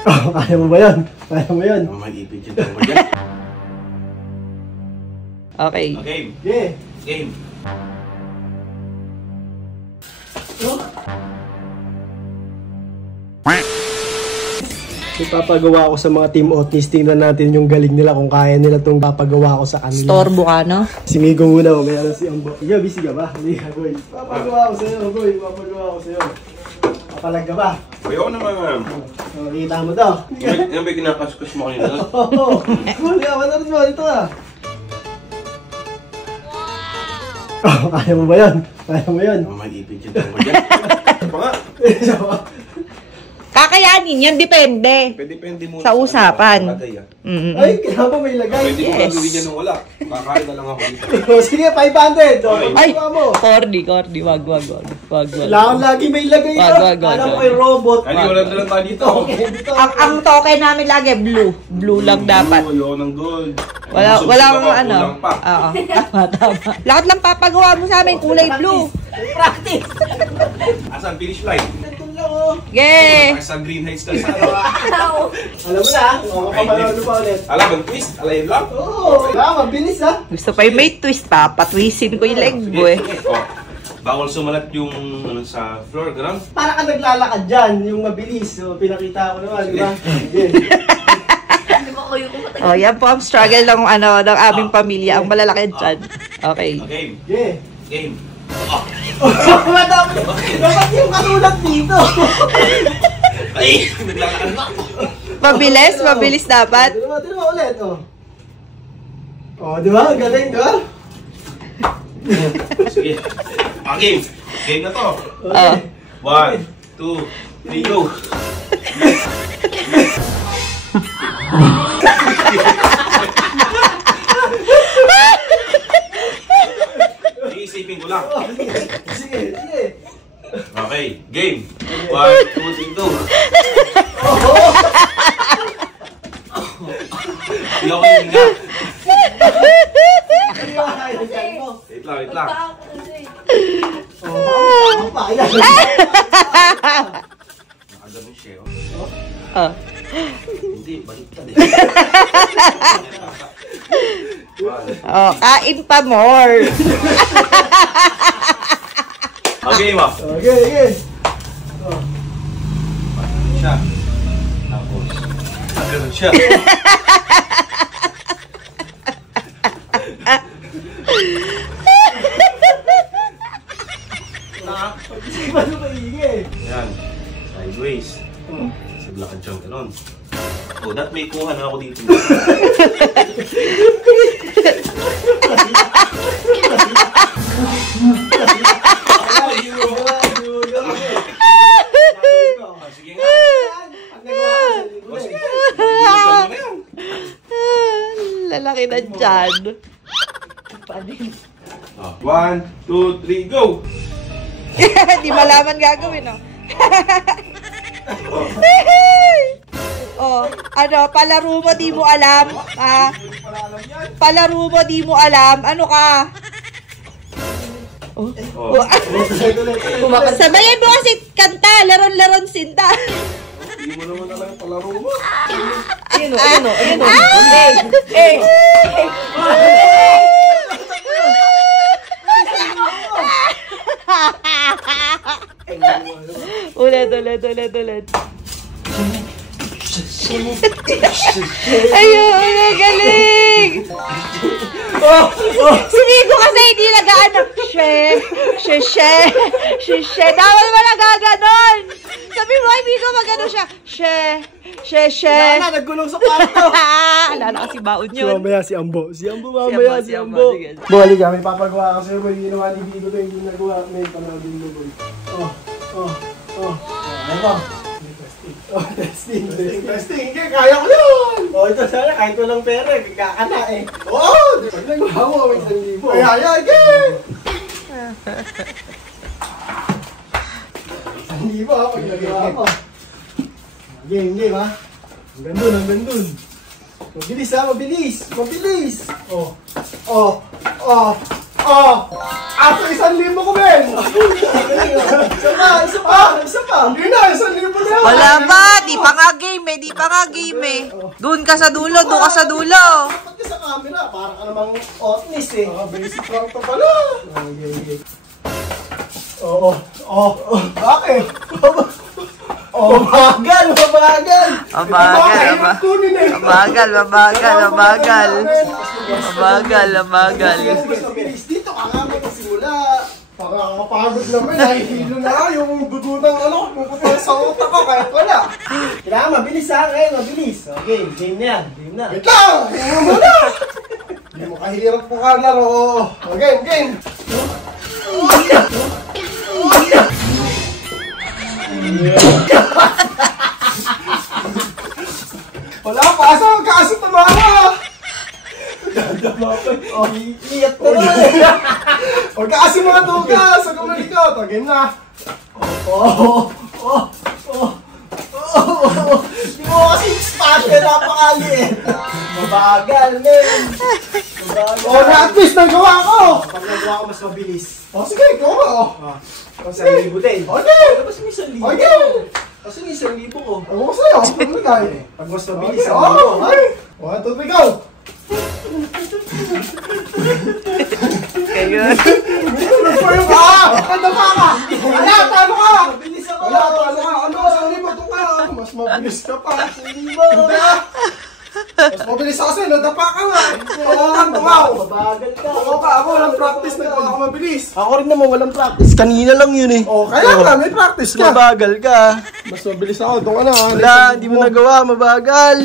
Oh, kaya mo ba yan? Kaya mo yan? Mag-ipid yun ako dyan. Okay. Okay. Yeah. Game. Ipapagawa ko sa mga team Otis. Tingnan natin yung galing nila kung kaya nila itong papagawa ko sa kanila. Storbo ka, no? Si Migo muna, may alam si Ambo. Iya, busy ka ba? Hindi ka, boy. Papagawa ko sa'yo, boy. Papagawa ko sa'yo. Papalag ka ba? Ayaw naman. So, kita mo to. Yan ba kinakaskus mo kanina? Oo. Huli ka, manood mo. Ito ah. Oh, kaya mo ba yan? Kaya mo yan? Mag-ipid yun ako dyan. Ano nga? Kakayanin yan, depende. Depende muna Sa usapan. Ay, kaya ba may lagay? Pwede mo gagawin yan nung wala. Kakain na lang ako dito. Sige, 500. Ay, mo. Cordy, wag. Kailangan lagi may lagay ito. Wag. Alam ko ay robot. Ay, wala na lang tayo dito. Ang token namin lagi, blue. Blue lang dapat. Ayaw ng gold. Walang ano. Kulang pa. Oo, tama. Lahat lang papagawa mo sa amin, kulay blue. Practice. Asan? Finish line. Yay! Sa Green Heights ka. Alam mo na, makapapanood pa ulit. Alam, ang twist. Alayin lang. Oo, mabilis ha. Gusto pa yung may twist pa, patwisin ko yung leg mo eh. Oh. Bawal sumalat yung sa floor, gano'n? Para ka naglalakad dyan, yung mabilis. So, pinakita ko naman, di ba? Oh, yan po ang struggle ng ng aming pamilya, ang malalaki dyan. Okay. Game. Yeah. Game. Dapat yung katulad dito. Ay! Naglalakad na. Mabilis dapat. Di ba ulit, oh. Oh, di ba? Galing, di ba? Sige. Game. Game na to. Oh. 1, 2, 3, go. Iisipin ko lang. Sige. Okay, game. 1, 2, 3, go. Hindi ako yung hinga. Wait lang. Nakaganon siya, Oh. Hindi, baliktad eh. Oh, kain pa more. Okay, ma. Okay. Siya. Tapos, nakaganon siya. Paano maingay? Yan. Sideways. Saglakad siyang ganon. Oh, that may kuha na ako dito. Sige nga. Lalaki na dyan. 1, 2, 3, go! Di malaman gagawin, no? Oh, palaro mo, di mo alam, ha? Palaro mo, di mo alam. Ano ka? Oh. Sabayan mo kasi kanta, laron-laron sinta. Hindi mo naman alam yung palaro mo. Ayun. Ulit. Ayun, galing! Sinigo kasi hindi nag-ano. She. Dapat naman nagaganon. Sabi mo, hindi ko magano siya. She. Wala, nagulong sa kwarto. Alala kasi baon yun. Mamaya si Ambo. Si Ambo. Sige. Bali ka, may papagawa kasi boy. Hindi naman hindi ko ito hindi nagawa. May panoodin mo boy. Ano? Testing. Hindi, kaya ko yun! Ito sana, kahit walang pera, kakana eh. Pag nagawa mo, may 1,000. Again! 1,000 pag nagawa mo. Game ha? Hanggang dun. Mabilis! Ato 1,000 ko, Ben! Isa pa! Hindi na, 1,000 na yun! Wala ba? Di pa nga nga game eh. Di pa nga game eh. Doon ka sa dulo, doon ka sa dulo. Dapat ka sa camera, para ka namang otnis eh. Basic lang to pala. Okay. Oo. Bakit? Mabagal. Dito ka nga magsimula. Pakakapagod naman, nahihilo na yung dugo ng pupunta sa utak ko kahit wala. Kailangan mabilis ha, ngayon mabilis. Okay, game na yan. Wait lang! Game mo muna! Hindi mo kahirap po ka laro. Game! Wala pa, asa magkaasa tumawa? Dadama pa iyat na naman. Magkaasa mga tugas, sa kamalikaw. Game na. Hindi mo kasi special, napakaliit. Mabagal, men. At least nagawa ko. Pag nagawa ko, mas mabilis. Sige, gawa ko. Kasi 1,000 din. Okay! Tapos may 1,000. Okay! Kasi may 1,000 ko. Ako ko sa'yo. Pag mas mabilis, 1,000. 1, 2, 3, go! Ayun. Nagpayo ka! Nadapa ka! Ala, talo ka! Mabilis ako! Ala, talo ka! Ano? 1,000 ito ka! Mas mabilis ka pa! Mas mabilis ako sa'yo, nadapa ka nga! Mabagal ka! Ako walang practice, nagawa ako mabilis! Ako rin naman walang practice, kanina lang yun eh! Kaya nga, may practice ka! Mabagal ka! Mas mabilis ako, doon ka na! Wala, hindi mo nagawa, mabagal!